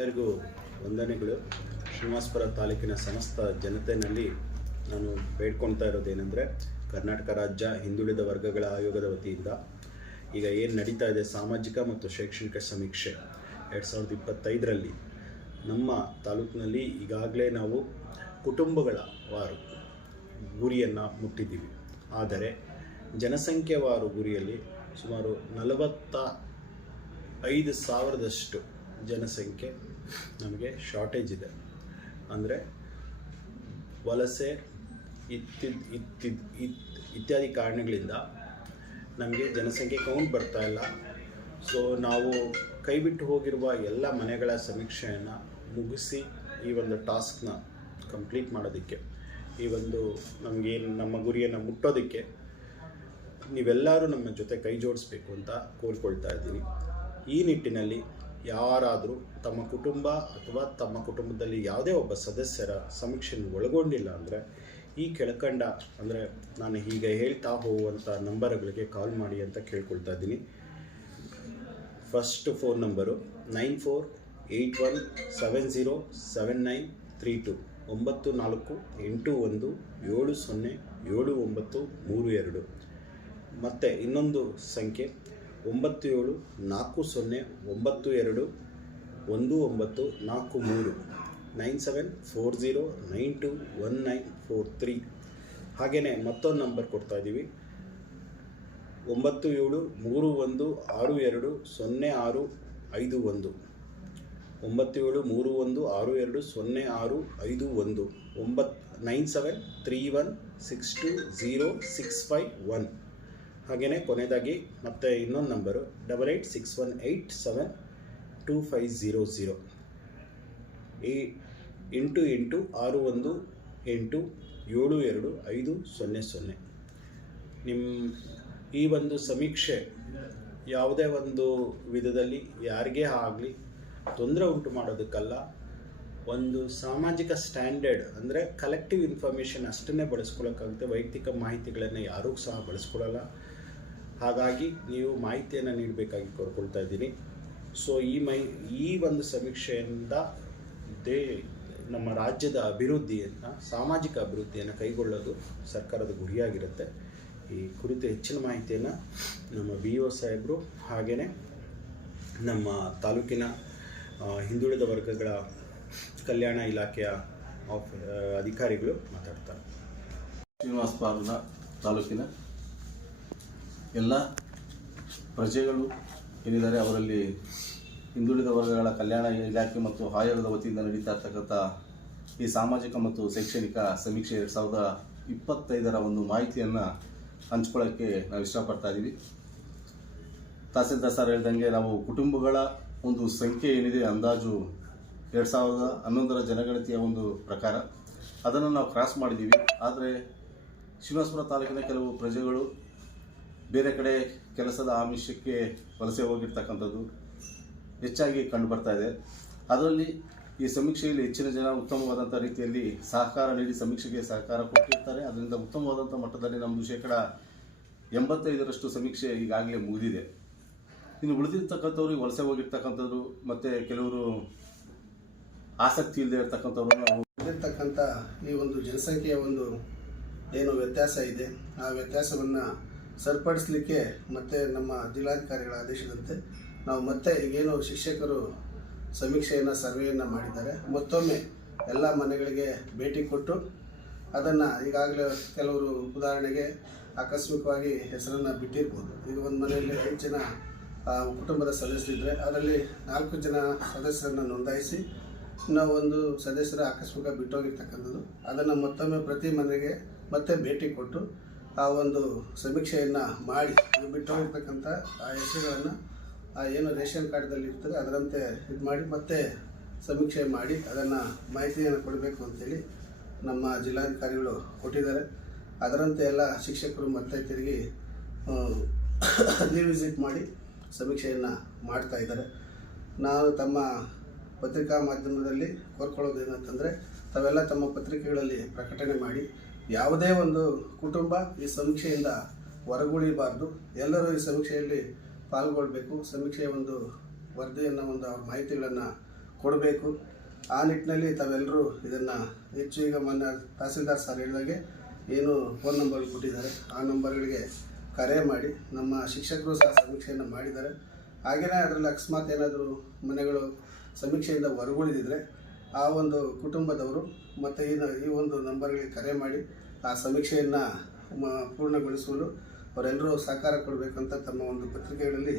ಎಲ್ಲರಿಗೂ ವಂದನೆಗಳು. ಶ್ರೀನಿವಾಸಪುರ ತಾಲೂಕಿನ ಸಮಸ್ತ ಜನತೆಯಲ್ಲಿ ನಾನು ಬೇಡ್ಕೊಳ್ತಾ ಇರೋದೇನೆಂದರೆ ಕರ್ನಾಟಕ ರಾಜ್ಯ ಹಿಂದುಳಿದ ವರ್ಗಗಳ ಆಯೋಗದ ವತಿಯಿಂದ ಈಗ ಏನು ನಡೀತಾ ಇದೆ ಸಾಮಾಜಿಕ ಮತ್ತು ಶೈಕ್ಷಣಿಕ ಸಮೀಕ್ಷೆ. ಎರಡು ಸಾವಿರದ ಇಪ್ಪತ್ತೈದರಲ್ಲಿ ನಮ್ಮ ತಾಲೂಕಿನಲ್ಲಿ ಈಗಾಗಲೇ ನಾವು ಕುಟುಂಬಗಳ ವಾರು, ಗುರಿಯನ್ನು ಮುಟ್ಟಿದ್ದೀವಿ. ಆದರೆ ಜನಸಂಖ್ಯೆ ವಾರು ಗುರಿಯಲ್ಲಿ ಸುಮಾರು ನಲವತ್ತ ಐದು ಸಾವಿರದಷ್ಟು ಜನಸಂಖ್ಯೆ ನಮಗೆ ಶಾರ್ಟೇಜ್ ಇದೆ. ಅಂದರೆ ವಲಸೆ ಇತ್ತಿದ್ ಇತ್ತಿದ್, ಇತ್, ಇತ್ಯಾದಿ ಕಾರಣಗಳಿಂದ ನಮಗೆ ಜನಸಂಖ್ಯೆ ಕೌಂಟ್ ಬರ್ತಾ ಇಲ್ಲ. ಸೊ ನಾವು ಕೈಬಿಟ್ಟು ಹೋಗಿರುವ ಎಲ್ಲ ಮನೆಗಳ ಸಮೀಕ್ಷೆಯನ್ನು ಮುಗಿಸಿ ಈ ಒಂದು ಟಾಸ್ಕ್ನ ಕಂಪ್ಲೀಟ್ ಮಾಡೋದಕ್ಕೆ, ಈ ಒಂದು ನಮಗೇನು ನಮ್ಮ ಗುರಿಯನ್ನು ಮುಟ್ಟೋದಕ್ಕೆ ನೀವೆಲ್ಲರೂ ನಮ್ಮ ಜೊತೆ ಕೈ ಜೋಡಿಸ್ಬೇಕು ಅಂತ ಕೋರ್ಕೊಳ್ತಾ ಇದ್ದೀನಿ. ಈ ನಿಟ್ಟಿನಲ್ಲಿ ಯಾರಾದರೂ ತಮ್ಮ ಕುಟುಂಬ ಅಥವಾ ತಮ್ಮ ಕುಟುಂಬದಲ್ಲಿ ಯಾವುದೇ ಒಬ್ಬ ಸದಸ್ಯರ ಸಮೀಕ್ಷೆಯನ್ನು ಒಳಗೊಂಡಿಲ್ಲ ಅಂದರೆ ಈ ಕೆಳಕಂಡ ಅಂದರೆ ನಾನು ಈಗ ಹೇಳ್ತಾ ಹೋಗುವಂಥ ನಂಬರ್ಗಳಿಗೆ ಕಾಲ್ ಮಾಡಿ ಅಂತ ಕೇಳ್ಕೊಳ್ತಾ ಇದ್ದೀನಿ. First phone number nine four eight one seven zero seven nine three two ಒಂಬತ್ತು ನಾಲ್ಕು ಎಂಟು ಒಂದು ಏಳು ಸೊನ್ನೆ ಏಳು ಒಂಬತ್ತು ಮೂರು ಎರಡು. ಮತ್ತು ಇನ್ನೊಂದು ಸಂಖ್ಯೆ ಒಂಬತ್ತು ಏಳು ನಾಲ್ಕು ಸೊನ್ನೆ, ಒಂಬತ್ತು ಎರಡು, ಒಂದು ಒಂಬತ್ತು, ನಾಲ್ಕು ಮೂರು, nine seven, four zero nine two, one nine, four three. ಹಾಗೆಯೇ ಮತ್ತೊಂದು ನಂಬರ್ ಕೊಡ್ತಾ ಇದ್ದೀವಿ. ಒಂಬತ್ತು ಏಳು, ಮೂರು ಒಂದು, ಆರು ಎರಡು, ಸೊನ್ನೆ ಆರು, ಐದು ಒಂದು. ಒಂಬತ್ತು ಏಳು, ಮೂರು ಒಂದು, ಆರು ಎರಡು, ಸೊನ್ನೆ ಆರು, ಐದು ಒಂದು. ಒಂಬತ್ತು nine seven, three one, six two zero six five one. ಹಾಗೆಯೇ ಕೊನೆಯದಾಗಿ ಮತ್ತೆ ಇನ್ನೊಂದು number double eight six one eight seven two five zero zero ಈ ಎಂಟು ಎಂಟು ಆರು ಒಂದು ಎಂಟು ಏಳು ಎರಡು ಐದು ಸೊನ್ನೆ ಸೊನ್ನೆ. ನಿಮ್ಮ ಈ ಒಂದು ಸಮೀಕ್ಷೆ ಯಾವುದೇ ಒಂದು ವಿಧದಲ್ಲಿ ಯಾರಿಗೇ ಆಗಲಿ ತೊಂದರೆ ಉಂಟು ಮಾಡೋದಕ್ಕಲ್ಲ, ಒಂದು ಸಾಮಾಜಿಕ ಸ್ಟ್ಯಾಂಡರ್ಡ್ ಅಂದರೆ ಕಲೆಕ್ಟಿವ್ ಇನ್ಫಾರ್ಮೇಷನ್ ಅಷ್ಟನ್ನೇ ಬಳಸ್ಕೊಳ್ಳೋಕ್ಕಾಗುತ್ತೆ ವೈಯಕ್ತಿಕ ಮಾಹಿತಿಗಳನ್ನು ಯಾರೂ ಸಹ ಬಳಸ್ಕೊಳ್ಳಲ್ಲ ಹಾಗಾಗಿ ನೀವು ಮಾಹಿತಿಯನ್ನು ನೀಡಬೇಕಾಗಿ ಕೋರ್ಕೊಳ್ತಾ ಇದ್ದೀನಿ. ಸೊ ಈ ಮೈ, ಈ ಒಂದು ಸಮೀಕ್ಷೆಯಿಂದ ದೇ, ನಮ್ಮ ರಾಜ್ಯದ ಅಭಿವೃದ್ಧಿಯನ್ನು, ಸಾಮಾಜಿಕ ಅಭಿವೃದ್ಧಿಯನ್ನು ಕೈಗೊಳ್ಳೋದು ಸರ್ಕಾರದ ಗುರಿಯಾಗಿರುತ್ತೆ. ಈ ಕುರಿತು ಹೆಚ್ಚಿನ ಮಾಹಿತಿಯನ್ನು ನಮ್ಮ ಬಿ ಒ ಸಾಹೇಬರು ಹಾಗೆಯೇ ನಮ್ಮ ತಾಲೂಕಿನ ಹಿಂದುಳಿದ ವರ್ಗಗಳ ಕಲ್ಯಾಣ ಇಲಾಖೆಯ ಆಫ್, ಅಧಿಕಾರಿಗಳು ಮಾತಾಡ್ತಾರೆ. ಶ್ರೀನಿವಾಸಪುರ ತಾಲೂಕಿನ ಎಲ್ಲ ಪ್ರಜೆಗಳು ಏನಿದ್ದಾರೆ, ಅವರಲ್ಲಿ ಹಿಂದುಳಿದ ವರ್ಗಗಳ ಕಲ್ಯಾಣ ಇಲಾಖೆ ಮತ್ತು ಆಯೋಗದ ವತಿಯಿಂದ ನಡೀತಾ ಇರ್ತಕ್ಕಂಥ ಈ ಸಾಮಾಜಿಕ ಮತ್ತು ಶೈಕ್ಷಣಿಕ ಸಮೀಕ್ಷೆ ಎರಡು ಸಾವಿರದ ಇಪ್ಪತ್ತೈದರ ಒಂದು ಮಾಹಿತಿಯನ್ನು ಹಂಚ್ಕೊಳ್ಳೋಕ್ಕೆ ನಾವು ಇಷ್ಟಪಡ್ತಾ ಇದ್ದೀವಿ ತಹಸೀಲ್ದಾರ್ ಸರ್ ಹೇಳ್ದಂಗೆ ನಾವು ಕುಟುಂಬಗಳ ಒಂದು ಸಂಖ್ಯೆ ಏನಿದೆ, ಅಂದಾಜು ಎರಡು ಸಾವಿರದ ಹನ್ನೊಂದರ ಜನಗಣತಿಯ ಒಂದು ಪ್ರಕಾರ ಅದನ್ನು ನಾವು ಕ್ರಾಸ್ ಮಾಡಿದ್ದೀವಿ ಆದರೆ ಶ್ರೀನಿವಾಸಪುರ ತಾಲೂಕಿನ ಕೆಲವು ಪ್ರಜೆಗಳು ಬೇರೆ ಕಡೆ ಕೆಲಸದ ಆಮಿಷಕ್ಕೆ ವಲಸೆ ಹೋಗಿರ್ತಕ್ಕಂಥದ್ದು ಹೆಚ್ಚಾಗಿ ಕಂಡು ಬರ್ತಾ ಇದೆ. ಅದರಲ್ಲಿ ಈ ಸಮೀಕ್ಷೆಯಲ್ಲಿ ಹೆಚ್ಚಿನ ಜನ ಉತ್ತಮವಾದಂಥ ರೀತಿಯಲ್ಲಿ ಸಹಕಾರ ನೀಡಿ ಸಮೀಕ್ಷೆಗೆ ಸಹಕಾರ ಕೊಟ್ಟಿರ್ತಾರೆ. ಅದರಿಂದ ಉತ್ತಮವಾದಂಥ ಮಟ್ಟದಲ್ಲಿ ನಮ್ಮದು ಶೇಕಡ ಎಂಬತ್ತೈದರಷ್ಟು ಸಮೀಕ್ಷೆ ಈಗಾಗಲೇ ಮುಗಿದಿದೆ. ಇನ್ನು ಉಳಿದಿರ್ತಕ್ಕಂಥವ್ರು ವಲಸೆ ಹೋಗಿರ್ತಕ್ಕಂಥದ್ದು ಮತ್ತು ಕೆಲವರು ಆಸಕ್ತಿ ಇಲ್ಲದೆ ಇರ್ತಕ್ಕಂಥವ್ರು ಉಳಿದಿರ್ತಕ್ಕಂಥ ಈ ಒಂದು ಜನಸಂಖ್ಯೆಯ ಒಂದು ಏನು ವ್ಯತ್ಯಾಸ ಇದೆ, ಆ ವ್ಯತ್ಯಾಸವನ್ನು ಸರಿಪಡಿಸಲಿಕ್ಕೆ ಮತ್ತೆ ನಮ್ಮ ಜಿಲ್ಲಾಧಿಕಾರಿಗಳ ಆದೇಶದಂತೆ ನಾವು ಮತ್ತೆ ಈಗೇನು ಶಿಕ್ಷಕರು ಸಮೀಕ್ಷೆಯನ್ನು, ಸರ್ವೆಯನ್ನು ಮಾಡಿದ್ದಾರೆ. ಮತ್ತೊಮ್ಮೆ ಎಲ್ಲ ಮನೆಗಳಿಗೆ ಭೇಟಿ ಕೊಟ್ಟು ಅದನ್ನು ಈಗಾಗಲೇ ಕೆಲವರು ಉದಾಹರಣೆಗೆ ಆಕಸ್ಮಿಕವಾಗಿ ಹೆಸರನ್ನು ಬಿಟ್ಟಿರ್ಬೋದು. ಈಗ ಒಂದು ಮನೆಯಲ್ಲಿ ಐದು ಜನ ಕುಟುಂಬದ ಸದಸ್ಯರಿದ್ದರೆ ಅದರಲ್ಲಿ ನಾಲ್ಕು ಜನ ಸದಸ್ಯರನ್ನು ನೋಂದಾಯಿಸಿ ನಾವು ಒಂದು ಸದಸ್ಯರ ಆಕಸ್ಮಿಕ ಬಿಟ್ಟೋಗಿರ್ತಕ್ಕಂಥದ್ದು. ಅದನ್ನು ಮತ್ತೊಮ್ಮೆ ಪ್ರತಿ ಮನೆಗೆ ಮತ್ತೆ ಭೇಟಿ ಕೊಟ್ಟು ಆ ಒಂದು ಸಮೀಕ್ಷೆಯನ್ನು ಮಾಡಿ ಬಿಟ್ಟು ಹೋಗಿರ್ತಕ್ಕಂಥ ಆ ಹೆಸರುಗಳನ್ನು ಆ ಏನು ರೇಷನ್ ಕಾರ್ಡ್ದಲ್ಲಿ ಇರ್ತದೆ ಅದರಂತೆ ಇದು ಮಾಡಿ ಮತ್ತೆ ಸಮೀಕ್ಷೆ ಮಾಡಿ ಅದನ್ನು ಮಾಹಿತಿಯನ್ನು ಕೊಡಬೇಕು ಅಂತೇಳಿ ನಮ್ಮ ಜಿಲ್ಲಾಧಿಕಾರಿಗಳು ಕೊಟ್ಟಿದ್ದಾರೆ. ಅದರಂತೆ ಎಲ್ಲ ಶಿಕ್ಷಕರು ಮತ್ತೆ ತಿರುಗಿ ರಿವಿಸಿಟ್ ಮಾಡಿ ಸಮೀಕ್ಷೆಯನ್ನು ಮಾಡ್ತಾ ಇದ್ದಾರೆ. ನಾವು ತಮ್ಮ ಪತ್ರಿಕಾ ಮಾಧ್ಯಮದಲ್ಲಿ ಕೋರ್ಕೊಳ್ಳೋದು ಏನಂತಂದರೆ, ತಾವೆಲ್ಲ ತಮ್ಮ ಪತ್ರಿಕೆಗಳಲ್ಲಿ ಪ್ರಕಟಣೆ ಮಾಡಿ ಯಾವುದೇ ಒಂದು ಕುಟುಂಬ ಈ ಸಮೀಕ್ಷೆಯಿಂದ ಹೊರಗುಳಿಬಾರ್ದು. ಎಲ್ಲರೂ ಈ ಸಮೀಕ್ಷೆಯಲ್ಲಿ ಪಾಲ್ಗೊಳ್ಬೇಕು. ಸಮೀಕ್ಷೆಯ ಒಂದು ವರದಿಯನ್ನು, ಒಂದು ಮಾಹಿತಿಗಳನ್ನು ಕೊಡಬೇಕು. ಆ ನಿಟ್ಟಿನಲ್ಲಿ ತಾವೆಲ್ಲರೂ ಇದನ್ನು ಹೆಚ್ಚು ಈಗ ಮೊನ್ನೆ ತಹಸೀಲ್ದಾರ್ ಸರ್ ಹೇಳಿದಾಗೆ ಏನು ಫೋನ್ ನಂಬರ್ ಕೊಟ್ಟಿದ್ದಾರೆ. ಆ ನಂಬರ್ಗಳಿಗೆ ಕರೆ ಮಾಡಿ, ನಮ್ಮ ಶಿಕ್ಷಕರು ಸಹ ಸಮೀಕ್ಷೆಯನ್ನು ಮಾಡಿದ್ದಾರೆ. ಹಾಗೆಯೇ ಅದರಲ್ಲಿ ಅಕಸ್ಮಾತ್ ಏನಾದರೂ ಮನೆಗಳು ಸಮೀಕ್ಷೆಯಿಂದ ಹೊರಗುಳಿದಿದ್ರೆ ಆ ಒಂದು ಕುಟುಂಬದವರು ಮತ್ತು ಈ ಈ ಒಂದು ನಂಬರ್ಗಳಿಗೆ ಕರೆ ಮಾಡಿ ಆ ಸಮೀಕ್ಷೆಯನ್ನು ಪೂರ್ಣಗೊಳಿಸಲು ಅವರೆಲ್ಲರೂ ಸಹಕಾರ ಕೊಡಬೇಕಂತ ತಮ್ಮ ಒಂದು ಪತ್ರಿಕೆಗಳಲ್ಲಿ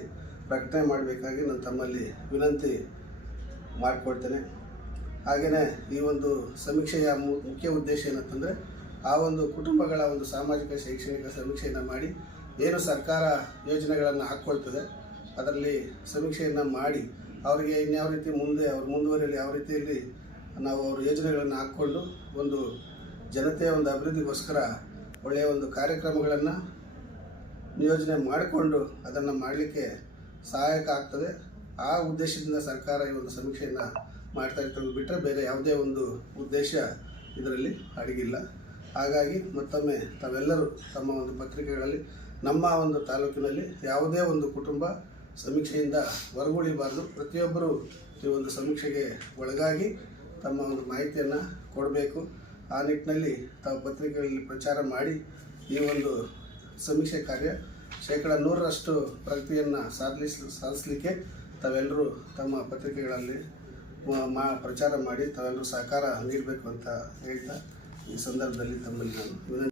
ಪ್ರಕಟಣೆ ಮಾಡಬೇಕಾಗಿ ನಾನು ತಮ್ಮಲ್ಲಿ ವಿನಂತಿ ಮಾಡಿಕೊಡ್ತೇನೆ ಹಾಗೆಯೇ ಈ ಒಂದು ಸಮೀಕ್ಷೆಯ ಮುಖ್ಯ ಉದ್ದೇಶ ಏನಂತಂದರೆ ಆ ಒಂದು ಕುಟುಂಬಗಳ ಒಂದು ಸಾಮಾಜಿಕ ಶೈಕ್ಷಣಿಕ ಸಮೀಕ್ಷೆಯನ್ನು ಮಾಡಿ ಏನು ಸರ್ಕಾರ ಯೋಜನೆಗಳನ್ನು ಹಾಕ್ಕೊಳ್ತದೆ ಅದರಲ್ಲಿ ಸಮೀಕ್ಷೆಯನ್ನು ಮಾಡಿ ಅವರಿಗೆ ಇನ್ಯಾವ ರೀತಿ ಮುಂದೆ, ಅವ್ರು ಮುಂದುವರಿಯಲಿ, ಯಾವ ರೀತಿಯಲ್ಲಿ ನಾವು ಅವ್ರ ಯೋಜನೆಗಳನ್ನು ಹಾಕ್ಕೊಂಡು ಒಂದು ಜನತೆಯ ಒಂದು ಅಭಿವೃದ್ಧಿಗೋಸ್ಕರ ಒಳ್ಳೆಯ ಒಂದು ಕಾರ್ಯಕ್ರಮಗಳನ್ನು ನಿಯೋಜನೆ ಮಾಡಿಕೊಂಡು ಅದನ್ನು ಮಾಡಲಿಕ್ಕೆ ಸಹಾಯಕ ಆಗ್ತದೆ. ಆ ಉದ್ದೇಶದಿಂದ ಸರ್ಕಾರ ಈ ಒಂದು ಸಮೀಕ್ಷೆಯನ್ನು ಮಾಡ್ತಾ ಇರ್ತದೆ ಬಿಟ್ಟರೆ ಬೇರೆ ಯಾವುದೇ ಒಂದು ಉದ್ದೇಶ ಇದರಲ್ಲಿ ಅಡಗಿಲ್ಲ. ಹಾಗಾಗಿ ಮತ್ತೊಮ್ಮೆ ತಾವೆಲ್ಲರೂ ತಮ್ಮ ಒಂದು ಪತ್ರಿಕೆಗಳಲ್ಲಿ, ನಮ್ಮ ಒಂದು ತಾಲೂಕಿನಲ್ಲಿ ಯಾವುದೇ ಒಂದು ಕುಟುಂಬ ಸಮೀಕ್ಷೆಯಿಂದ ಹೊರಗುಳಿಬಾರ್ದು. ಪ್ರತಿಯೊಬ್ಬರೂ ಈ ಒಂದು ಸಮೀಕ್ಷೆಗೆ ಒಳಗಾಗಿ ತಮ್ಮ ಒಂದು ಮಾಹಿತಿಯನ್ನು ಕೊಡಬೇಕು. ಆ ನಿಟ್ಟಿನಲ್ಲಿ ತಾವು ಪತ್ರಿಕೆಗಳಲ್ಲಿ ಪ್ರಚಾರ ಮಾಡಿ ಈ ಒಂದು ಸಮೀಕ್ಷೆ ಕಾರ್ಯ ಶೇಕಡ ನೂರರಷ್ಟು ಪ್ರಗತಿಯನ್ನು ಸಾಧಿಸ್, ಸಾಧಿಸಲಿಕ್ಕೆ ತಾವೆಲ್ಲರೂ ತಮ್ಮ ಪತ್ರಿಕೆಗಳಲ್ಲಿ ಮಾ ಪ್ರಚಾರ ಮಾಡಿ ತಾವೆಲ್ಲರೂ ಸಹಕಾರ ನೀಡಬೇಕು ಅಂತ ಹೇಳ್ತಾ ಈ ಸಂದರ್ಭದಲ್ಲಿ ತಮ್ಮಲ್ಲಿ ನಾನು